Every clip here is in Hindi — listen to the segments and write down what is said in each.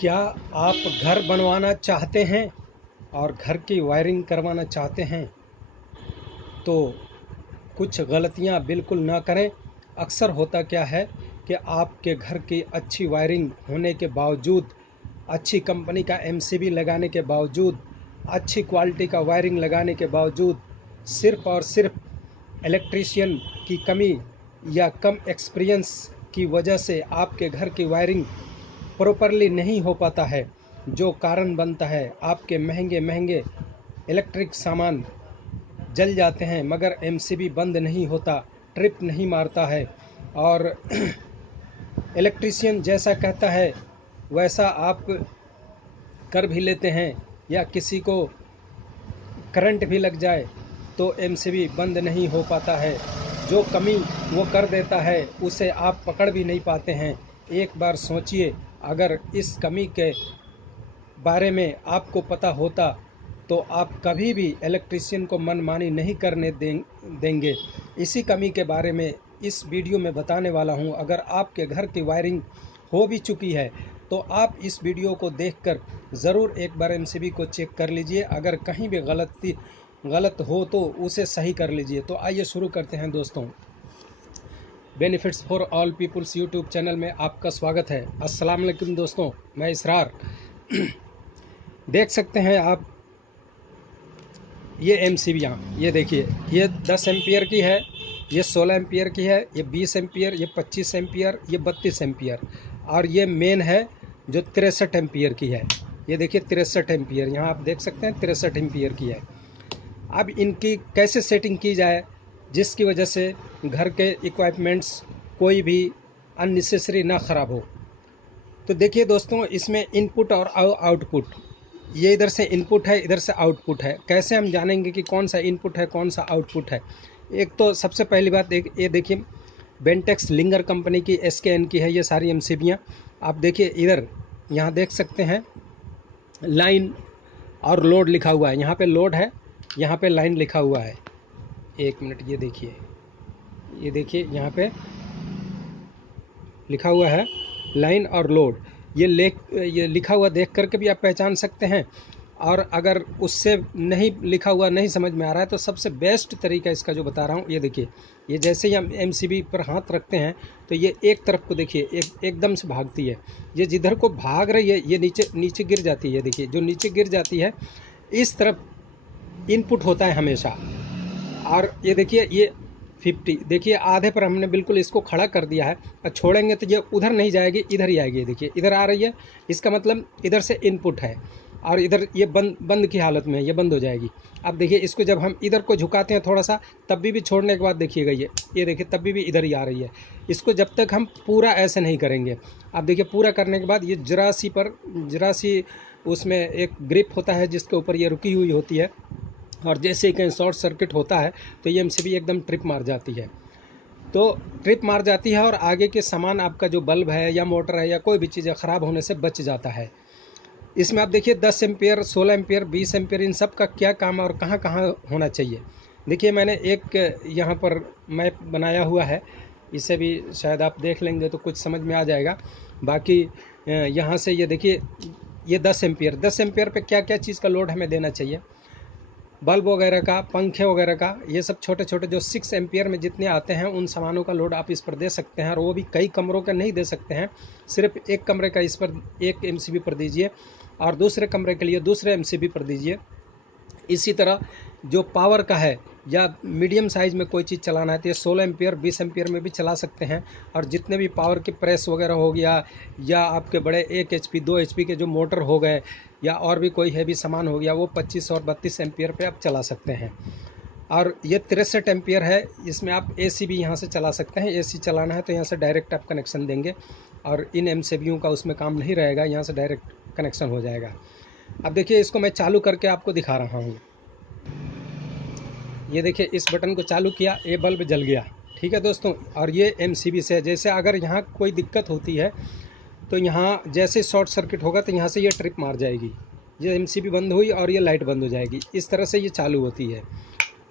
क्या आप घर बनवाना चाहते हैं और घर की वायरिंग करवाना चाहते हैं तो कुछ गलतियां बिल्कुल ना करें। अक्सर होता क्या है कि आपके घर की अच्छी वायरिंग होने के बावजूद, अच्छी कंपनी का एमसीबी लगाने के बावजूद, अच्छी क्वालिटी का वायरिंग लगाने के बावजूद सिर्फ़ और सिर्फ इलेक्ट्रीशियन की कमी या कम एक्सपीरियंस की वजह से आपके घर की वायरिंग प्रॉपरली नहीं हो पाता है, जो कारण बनता है आपके महंगे महंगे इलेक्ट्रिक सामान जल जाते हैं मगर एमसीबी बंद नहीं होता, ट्रिप नहीं मारता है और इलेक्ट्रीशियन जैसा कहता है वैसा आप कर भी लेते हैं या किसी को करंट भी लग जाए तो एमसीबी बंद नहीं हो पाता है। जो कमी वो कर देता है उसे आप पकड़ भी नहीं पाते हैं। एक बार सोचिए, अगर इस कमी के बारे में आपको पता होता तो आप कभी भी इलेक्ट्रीशियन को मनमानी नहीं करने देंगे। इसी कमी के बारे में इस वीडियो में बताने वाला हूं। अगर आपके घर की वायरिंग हो भी चुकी है तो आप इस वीडियो को देखकर ज़रूर एक बार एमसीबी को चेक कर लीजिए। अगर कहीं भी गलत हो तो उसे सही कर लीजिए। तो आइए शुरू करते हैं दोस्तों। Benefits for all peoples YouTube channel में आपका स्वागत है। अस्सलाम वालेकुम दोस्तों, मैं इसरार। देख सकते हैं आप ये एमसीबी, ये देखिए, ये 10 एम्पियर की है, ये 16 एम्पियर की है, ये 20 एम्पियर, ये 25 एम्पियर, ये 32 एम्पियर और ये मेन है जो 63 एम्पियर की है। ये देखिए 63 एम्पियर, यहाँ आप देख सकते हैं 63 एम्पियर की है। अब इनकी कैसे सेटिंग की जाए जिसकी वजह से घर के इक्विपमेंट्स कोई भी अननेसेसरी ना ख़राब हो। तो देखिए दोस्तों, इसमें इनपुट और आउटपुट, ये इधर से इनपुट है, इधर से आउटपुट है। कैसे हम जानेंगे कि कौन सा इनपुट है कौन सा आउटपुट है? एक तो सबसे पहली बात ये देखिए, बेंटेक्स लिंगर कंपनी की एसकेएन की है ये सारी एमसीबियाँ। आप देखिए इधर, यहाँ देख सकते हैं लाइन और लोड लिखा हुआ है। यहाँ पे लोड है, यहाँ पे लाइन लिखा हुआ है। एक मिनट, ये देखिए यहाँ पे लिखा हुआ है लाइन और लोड। ये लिखा हुआ देख करके भी आप पहचान सकते हैं। और अगर उससे नहीं लिखा हुआ नहीं समझ में आ रहा है तो सबसे बेस्ट तरीका इसका जो बता रहा हूँ, ये देखिए, ये जैसे ही हम एमसीबी पर हाथ रखते हैं तो ये एक तरफ को देखिए एकदम से भागती है। ये जिधर को भाग रही है ये नीचे नीचे गिर जाती है। देखिए जो नीचे गिर जाती है इस तरफ इनपुट होता है हमेशा। और ये देखिए ये 50, देखिए आधे पर हमने बिल्कुल इसको खड़ा कर दिया है और छोड़ेंगे तो ये उधर नहीं जाएगी, इधर ही आएगी। देखिए इधर आ रही है, इसका मतलब इधर से इनपुट है और इधर ये बंद की हालत में है, ये बंद हो जाएगी। अब देखिए इसको जब हम इधर को झुकाते हैं थोड़ा सा, तब भी छोड़ने के बाद देखिएगा ये देखिए तब भी इधर ही आ रही है। इसको जब तक हम पूरा ऐसे नहीं करेंगे, अब देखिए पूरा करने के बाद ये जरा सी उसमें एक ग्रिप होता है जिसके ऊपर ये रुकी हुई होती है और जैसे ही कहीं शॉर्ट सर्किट होता है तो ये एमसीबी एकदम ट्रिप मार जाती है। तो ट्रिप मार जाती है और आगे के सामान आपका जो बल्ब है या मोटर है या कोई भी चीज़ ख़राब होने से बच जाता है। इसमें आप देखिए 10 एम्पियर, 16 एम्पियर, 20 एम्पियर, इन सब का क्या काम और कहाँ कहाँ होना चाहिए। देखिए मैंने एक यहाँ पर मैप बनाया हुआ है, इसे भी शायद आप देख लेंगे तो कुछ समझ में आ जाएगा। बाकी यहाँ से ये देखिए, ये 10 एम्पियर पे क्या क्या चीज़ का लोड हमें देना चाहिए, बल्ब वगैरह का, पंखे वगैरह का, ये सब छोटे छोटे जो 6 एम्पियर में जितने आते हैं उन सामानों का लोड आप इस पर दे सकते हैं। और वो भी कई कमरों का नहीं दे सकते हैं, सिर्फ एक कमरे का इस पर एक एमसीबी पर दीजिए और दूसरे कमरे के लिए दूसरे एमसीबी पर दीजिए। इसी तरह जो पावर का है या मीडियम साइज़ में कोई चीज़ चलाना है तो ये 16 एम्पियर 20 एम्पियर में भी चला सकते हैं। और जितने भी पावर के प्रेस वगैरह हो गया या आपके बड़े 1 एचपी 2 एचपी के जो मोटर हो गए या और भी कोई हैवी सामान हो गया, वो 25 और 32 एम्पियर पे आप चला सकते हैं। और ये 63 एम्पियर है, इसमें आप एसी भी यहाँ से चला सकते हैं। एसी चलाना है तो यहाँ से डायरेक्ट आप कनेक्शन देंगे और इन एमसीबीयों का उसमें काम नहीं रहेगा, यहाँ से डायरेक्ट कनेक्शन हो जाएगा। अब देखिए इसको मैं चालू करके आपको दिखा रहा हूँ। ये देखिए इस बटन को चालू किया, ये बल्ब जल गया। ठीक है दोस्तों, और ये एमसीबी से जैसे अगर यहाँ कोई दिक्कत होती है तो यहाँ जैसे शॉर्ट सर्किट होगा तो यहाँ से ये ट्रिप मार जाएगी, ये एमसीबी बंद हुई और ये लाइट बंद हो जाएगी। इस तरह से ये चालू होती है।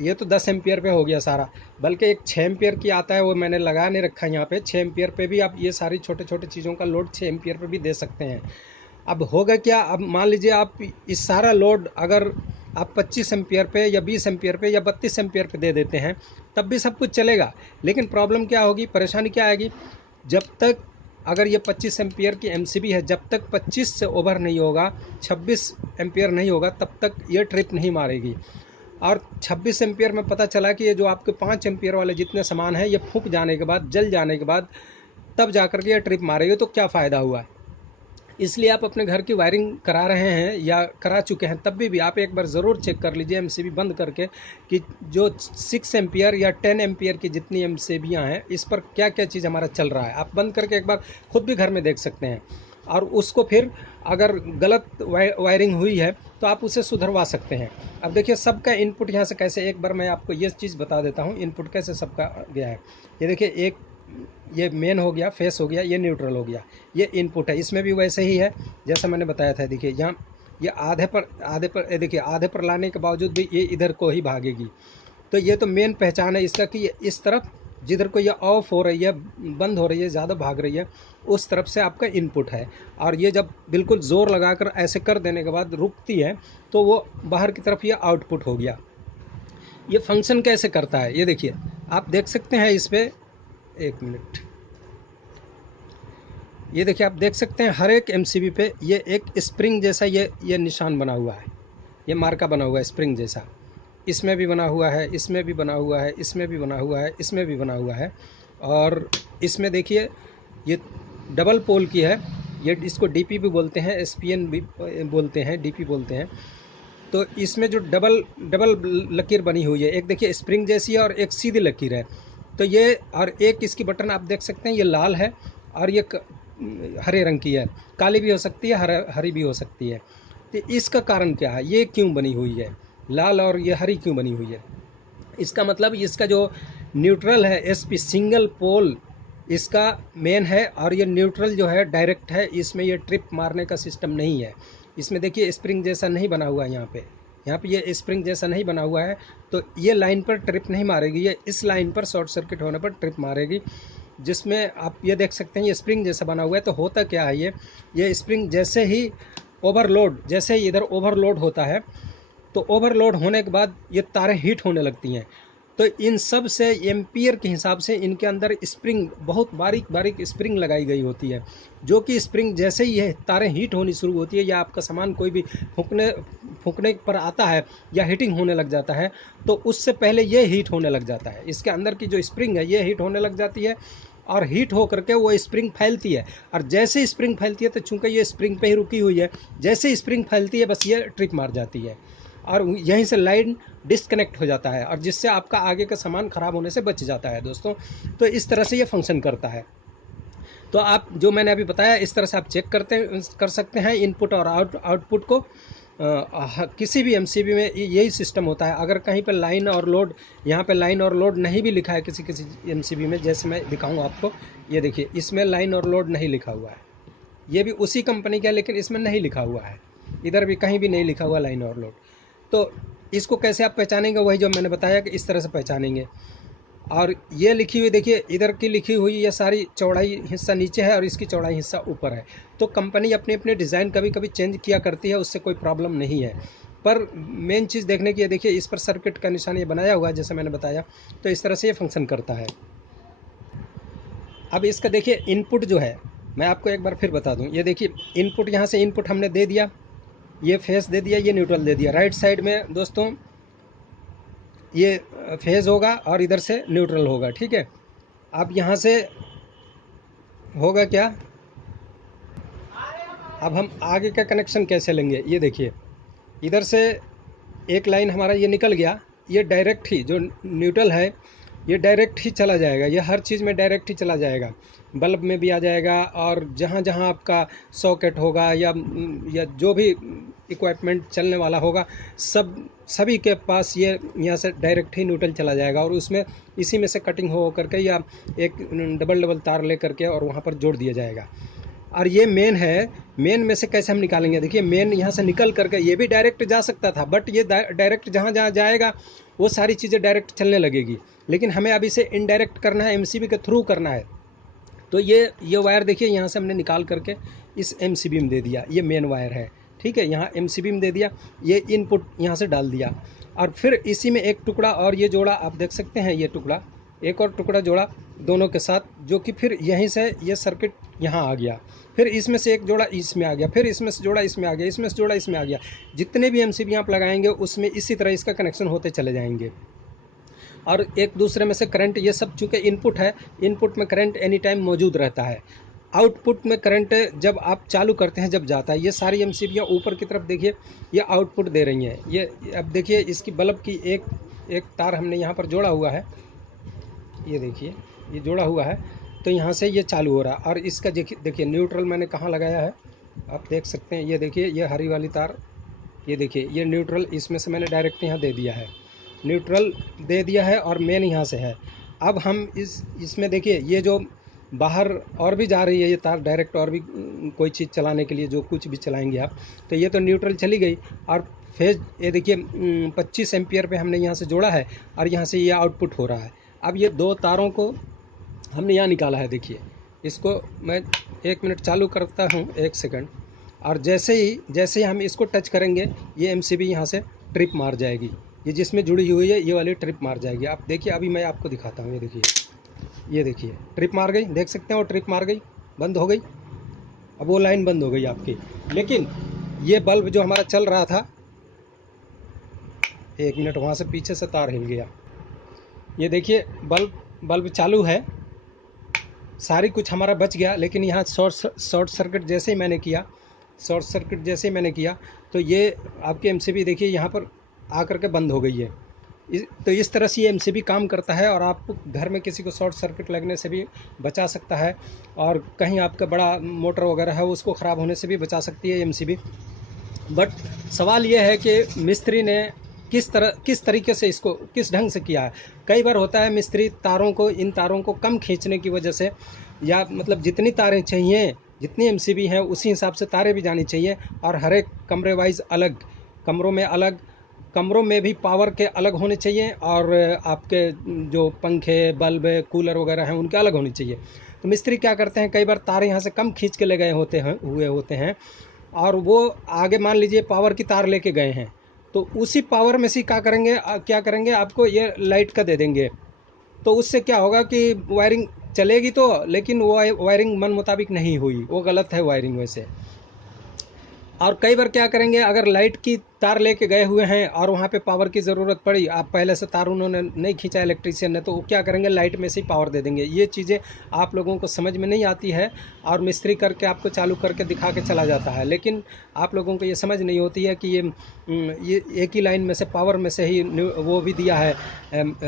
ये तो 10 एम्पियर पे हो गया सारा, बल्कि एक 6 एम्पियर की आता है, वो मैंने लगा नहीं रखा है यहाँ पे। 6 एम्पियर पे भी आप ये सारी छोटे छोटे चीज़ों का लोड 6 एम्पियर पे भी दे सकते हैं। अब होगा क्या, अब मान लीजिए आप इस सारा लोड अगर आप 25 एम्पियर पे या 20 एम्पियर पे या 32 एम्पियर पे दे देते हैं, तब भी सब कुछ चलेगा। लेकिन प्रॉब्लम क्या होगी, परेशानी क्या आएगी, जब तक अगर ये 25 एम्पियर की एमसीबी है, जब तक 25 से ओवर नहीं होगा, 26 एम्पियर नहीं होगा, तब तक ये ट्रिप नहीं मारेगी। और 26 एम्पियर में पता चला कि ये जो आपके 5 एम्पियर वाले जितने सामान हैं, ये फूंक जाने के बाद, जल जाने के बाद तब जाकर के ये ट्रिप मारेगी, तो क्या फ़ायदा हुआ। इसलिए आप अपने घर की वायरिंग करा रहे हैं या करा चुके हैं, तब भी आप एक बार ज़रूर चेक कर लीजिए एमसीबी बंद करके कि जो 6 एम्पियर या 10 एम्पियर की जितनी एमसीबियाँ हैं, इस पर क्या क्या चीज़ हमारा चल रहा है। आप बंद करके एक बार खुद भी घर में देख सकते हैं, और उसको फिर अगर गलत वायरिंग हुई है तो आप उसे सुधरवा सकते हैं। अब देखिए सबका इनपुट यहाँ से कैसे, एक बार मैं आपको ये चीज़ बता देता हूँ इनपुट कैसे सबका गया है। ये देखिए, एक ये मेन हो गया, फेस हो गया, ये न्यूट्रल हो गया, ये इनपुट है। इसमें भी वैसे ही है जैसा मैंने बताया था। देखिए यहाँ ये आधे पर देखिए, आधे पर लाने के बावजूद भी ये इधर को ही भागेगी। तो ये तो मेन पहचान है इसका कि ये इस तरफ जिधर को ये ऑफ हो रही है, बंद हो रही है, ज़्यादा भाग रही है, उस तरफ से आपका इनपुट है। और ये जब बिल्कुल ज़ोर लगाकर ऐसे कर देने के बाद रुकती है, तो वो बाहर की तरफ ये आउटपुट हो गया। ये फंक्शन कैसे करता है ये देखिए, आप देख सकते हैं इस पर, एक मिनट, ये देखिए आप देख सकते हैं हर एक एमसीबी पे ये एक स्प्रिंग जैसा ये निशान बना हुआ है, ये मार्का बना हुआ है स्प्रिंग जैसा। इसमें भी बना हुआ है, इसमें भी बना हुआ है, इसमें भी बना हुआ है, इसमें भी बना हुआ है। और इसमें देखिए ये डबल पोल की है, ये इसको डीपी भी बोलते हैं, एसपीएन भी बोलते हैं, डीपी बोलते हैं। तो इसमें जो डबल डबल लकीर बनी हुई है, एक देखिए स्प्रिंग जैसी है और एक सीधी लकीर है। तो ये, और एक इसकी बटन आप देख सकते हैं, ये लाल है और ये हरे रंग की है, काली भी हो सकती है, हरी भी हो सकती है। तो इसका कारण क्या है, ये क्यों बनी हुई है लाल और ये हरी क्यों बनी हुई है। इसका मतलब इसका जो न्यूट्रल है, एसपी सिंगल पोल इसका मेन है, और ये न्यूट्रल जो है डायरेक्ट है, इसमें ये ट्रिप मारने का सिस्टम नहीं है। इसमें देखिए स्प्रिंग जैसा नहीं बना हुआ है, यहाँ पे ये स्प्रिंग जैसा नहीं बना हुआ है, तो ये लाइन पर ट्रिप नहीं मारेगी, ये इस लाइन पर शॉर्ट सर्किट होने पर ट्रिप मारेगी। जिसमें आप ये देख सकते हैं ये स्प्रिंग जैसा बना हुआ है। तो होता क्या है, ये स्प्रिंग जैसे ही ओवरलोड, जैसे ही इधर ओवरलोड होता है, तो ओवरलोड होने के बाद ये तारें हीट होने लगती हैं। तो इन सब से एम्पियर के हिसाब से इनके अंदर स्प्रिंग, बहुत बारीक बारीक स्प्रिंग लगाई गई होती है, जो कि स्प्रिंग जैसे ही ये तारें हीट होनी शुरू होती है, या आपका सामान कोई भी फूंकने पर आता है या हीटिंग होने लग जाता है, तो उससे पहले ये हीट होने लग जाता है। इसके अंदर की जो स्प्रिंग है ये हीट होने लग जाती है, और हीट हो करके वो स्प्रिंग फैलती है। और जैसे स्प्रिंग फैलती है, तो चूंकि ये स्प्रिंग पे ही रुकी हुई है, जैसे स्प्रिंग फैलती है बस ये ट्रिप मार जाती है, और यहीं से लाइन डिस्कनेक्ट हो जाता है, और जिससे आपका आगे का सामान ख़राब होने से बच जाता है दोस्तों। तो इस तरह से ये फंक्शन करता है। तो आप जो मैंने अभी बताया, इस तरह से आप चेक कर सकते हैं इनपुट और आउटपुट को। किसी भी एमसीबी में यही सिस्टम होता है। अगर कहीं पर लाइन और लोड, यहाँ पे लाइन और लोड नहीं भी लिखा है किसी किसी एमसीबी में, जैसे मैं दिखाऊँ आपको, ये देखिए इसमें लाइन और लोड नहीं लिखा हुआ है, ये भी उसी कंपनी का है लेकिन इसमें नहीं लिखा हुआ है, इधर भी कहीं भी नहीं लिखा हुआ लाइन और लोड। तो इसको कैसे आप पहचानेंगे, वही जो मैंने बताया कि इस तरह से पहचानेंगे। और ये लिखी हुई देखिए, इधर की लिखी हुई ये सारी चौड़ाई हिस्सा नीचे है और इसकी चौड़ाई हिस्सा ऊपर है। तो कंपनी अपने अपने डिज़ाइन कभी कभी चेंज किया करती है, उससे कोई प्रॉब्लम नहीं है। पर मेन चीज़ देखने की है, देखिए इस पर सर्किट का निशान ये बनाया हुआ है जैसे मैंने बताया। तो इस तरह से ये फंक्शन करता है। अब इसका देखिए इनपुट जो है, मैं आपको एक बार फिर बता दूं, ये देखिए इनपुट, यहाँ से इनपुट हमने दे दिया, ये फेस दे दिया, ये न्यूट्रल दे दिया। राइट साइड में दोस्तों ये फेज होगा और इधर से न्यूट्रल होगा, ठीक है। अब यहाँ से होगा क्या, अब हम आगे का कनेक्शन कैसे लेंगे, ये देखिए इधर से एक लाइन हमारा ये निकल गया, ये डायरेक्ट ही जो न्यूट्रल है ये डायरेक्ट ही चला जाएगा, ये हर चीज़ में डायरेक्ट ही चला जाएगा, बल्ब में भी आ जाएगा, और जहाँ जहाँ आपका सॉकेट होगा या जो भी इक्विपमेंट चलने वाला होगा, सभी के पास ये यहाँ से डायरेक्ट ही न्यूट्रल चला जाएगा, और उसमें इसी में से कटिंग हो करके या एक डबल तार ले करके और वहाँ पर जोड़ दिया जाएगा। और ये मेन है, मेन में से कैसे हम निकालेंगे, देखिए मेन यहाँ से निकल करके ये भी डायरेक्ट जा सकता था, बट ये डायरेक्ट जहाँ जहाँ जाएगा वो सारी चीज़ें डायरेक्ट चलने लगेगी, लेकिन हमें अब इसे इनडायरेक्ट करना है, एमसीबी के थ्रू करना है। तो ये वायर देखिए यहाँ से हमने निकाल करके इस एमसीबी में दे दिया, ये मेन वायर है, ठीक है। यहाँ एमसीबी में दे दिया, ये इनपुट यहाँ से डाल दिया, और फिर इसी में एक टुकड़ा और ये जोड़ा, आप देख सकते हैं ये टुकड़ा, एक और टुकड़ा जोड़ा दोनों के साथ, जो कि फिर यहीं से ये सर्किट यहाँ आ गया, फिर इसमें से एक जोड़ा इसमें आ गया, फिर इसमें से जोड़ा इसमें आ गया, इसमें से जोड़ा इसमें आ गया। जितने भी एमसीबी आप लगाएंगे उसमें इसी तरह इसका कनेक्शन होते चले जाएंगे, और एक दूसरे में से करंट, ये सब चूँकि इनपुट है, इनपुट में करंट एनी टाइम मौजूद रहता है, आउटपुट में करंट जब आप चालू करते हैं जब जाता है। ये सारी एमसीबियाँ ऊपर की तरफ देखिए ये आउटपुट दे रही हैं। ये अब देखिए इसकी बल्ब की एक तार हमने यहाँ पर जोड़ा हुआ है, ये देखिए ये जोड़ा हुआ है, तो यहाँ से ये चालू हो रहा है। और इसका देखिए न्यूट्रल मैंने कहाँ लगाया है, आप देख सकते हैं, ये देखिए ये हरी वाली तार, ये देखिए ये न्यूट्रल, इसमें से मैंने डायरेक्ट यहाँ दे दिया है, न्यूट्रल दे दिया है, और मेन यहाँ से है। अब हम इसमें देखिए ये जो बाहर और भी जा रही है ये तार डायरेक्ट, और भी कोई चीज़ चलाने के लिए जो कुछ भी चलाएंगे आप, तो ये तो न्यूट्रल चली गई, और फेज ये देखिए 25 एम्पियर पे हमने यहाँ से जोड़ा है, और यहाँ से ये आउटपुट हो रहा है। अब ये दो तारों को हमने यहाँ निकाला है, देखिए इसको मैं 1 मिनट चालू करता हूँ, 1 सेकंड, और जैसे ही हम इसको टच करेंगे ये एमसीबी यहाँ से ट्रिप मार जाएगी, ये जिसमें जुड़ी हुई है ये वाली ट्रिप मार जाएगी। आप देखिए अभी मैं आपको दिखाता हूँ, ये देखिए ट्रिप मार गई, देख सकते हैं वो ट्रिप मार गई, बंद हो गई, अब वो लाइन बंद हो गई आपकी। लेकिन ये बल्ब जो हमारा चल रहा था, 1 मिनट, वहाँ से पीछे से तार हिल गया, ये देखिए बल्ब चालू है, सारी कुछ हमारा बच गया। लेकिन यहाँ शॉर्ट सर्किट जैसे ही मैंने किया, तो ये आपकी एमसीबी देखिए यहाँ पर आकर के बंद हो गई है। तो इस तरह से ये एमसीबी काम करता है, और आपको घर में किसी को शॉर्ट सर्किट लगने से भी बचा सकता है, और कहीं आपका बड़ा मोटर वगैरह है उसको ख़राब होने से भी बचा सकती है एमसीबी। बट सवाल ये है कि मिस्त्री ने किस तरीके से इसको किस ढंग से किया है। कई बार होता है मिस्त्री इन तारों को कम खींचने की वजह से, या मतलब जितनी तारें चाहिए, जितनी एमसीबी हैं उसी हिसाब से तारें भी जानी चाहिए, और हर एक कमरे वाइज अलग, कमरों में भी पावर के अलग होने चाहिए, और आपके जो पंखे बल्ब कूलर वगैरह हैं उनके अलग होनी चाहिए। तो मिस्त्री क्या करते हैं, कई बार तारें यहाँ से कम खींच के ले गए होते हैं, और वो आगे मान लीजिए पावर की तार लेके गए हैं, तो उसी पावर में से क्या करेंगे आपको ये लाइट का दे देंगे। तो उससे क्या होगा कि वायरिंग चलेगी तो, लेकिन वो वायरिंग मन मुताबिक नहीं हुई, वो गलत है वायरिंग वैसे। और कई बार क्या करेंगे, अगर लाइट की तार लेके गए हुए हैं और वहाँ पे पावर की ज़रूरत पड़ी, आप पहले से तार उन्होंने नहीं खींचा इलेक्ट्रीशियन ने, तो वो क्या करेंगे, लाइट में से ही पावर दे देंगे। ये चीज़ें आप लोगों को समझ में नहीं आती है, और मिस्त्री करके आपको चालू करके दिखा के चला जाता है, लेकिन आप लोगों को ये समझ नहीं होती है कि ये एक ही लाइन में से पावर में से ही वो भी दिया है,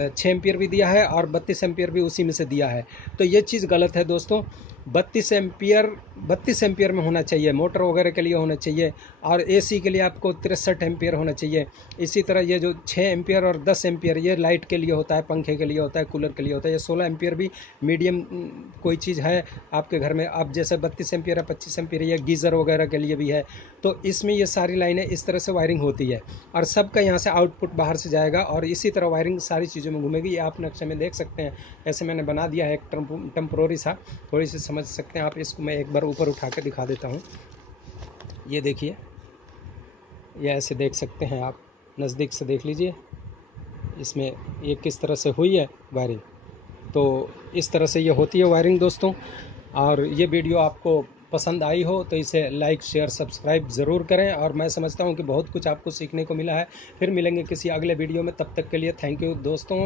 6 एम्पियर भी दिया है, और 32 एम्पियर भी उसी में से दिया है। तो ये चीज़ गलत है दोस्तों। 32 एम्पियर में होना चाहिए, मोटर वगैरह के लिए होना चाहिए, और एसी के लिए आपको 63 एम्पियर होना चाहिए। इसी तरह ये जो 6 एम्पियर और 10 एम्पियर ये लाइट के लिए होता है, पंखे के लिए होता है, कूलर के लिए होता है। ये 16 एम्पियर भी मीडियम कोई चीज़ है आपके घर में, अब जैसे 32 एम्पियर है, 25 एम्पियर या गीज़र वगैरह के लिए भी है। तो इसमें ये सारी लाइनें इस तरह से वायरिंग होती है, और सबका यहाँ से आउटपुट बाहर से जाएगा, और इसी तरह वायरिंग सारी चीज़ों में घूमेगी। ये आप नक्शे में देख सकते हैं, ऐसे मैंने बना दिया है एक टेम्पोररी सा, थोड़ी सी समझ सकते हैं आप इसको। मैं एक बार ऊपर उठा के दिखा देता हूँ, ये देखिए, ये ऐसे देख सकते हैं आप, नज़दीक से देख लीजिए इसमें ये किस तरह से हुई है वायरिंग। तो इस तरह से ये होती है वायरिंग दोस्तों। और ये वीडियो आपको पसंद आई हो तो इसे लाइक शेयर सब्सक्राइब ज़रूर करें, और मैं समझता हूँ कि बहुत कुछ आपको सीखने को मिला है। फिर मिलेंगे किसी अगले वीडियो में, तब तक के लिए थैंक यू दोस्तों।